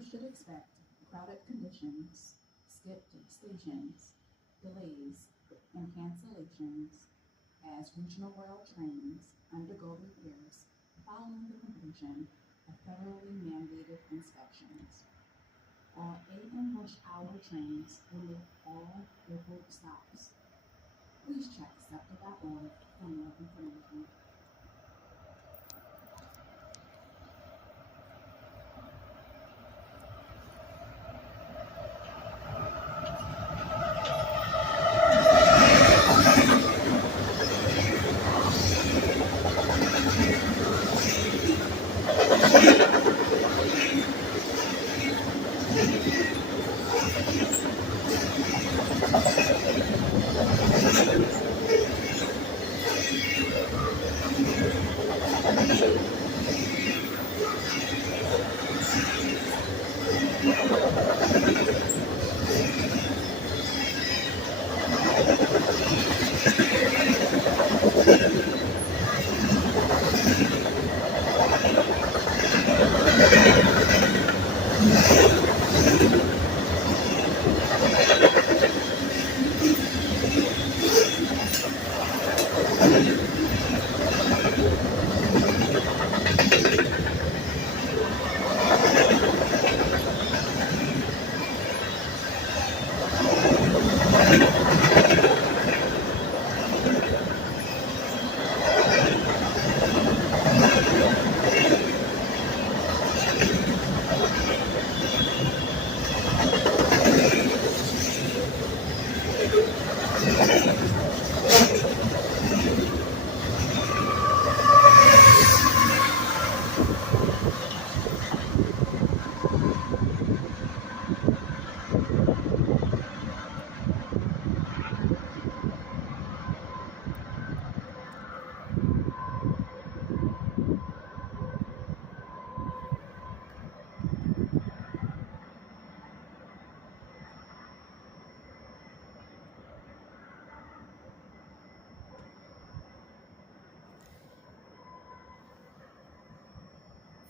Passengers should expect crowded conditions, skipped stations, delays, and cancellations as regional rail trains undergo repairs following the completion of federally mandated inspections. All AM rush hour trains will make all airport stops. Please check SEPTA.org for more information.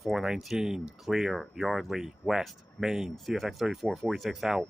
.419 clear, Yardley, West, Main, CSX 3446 out.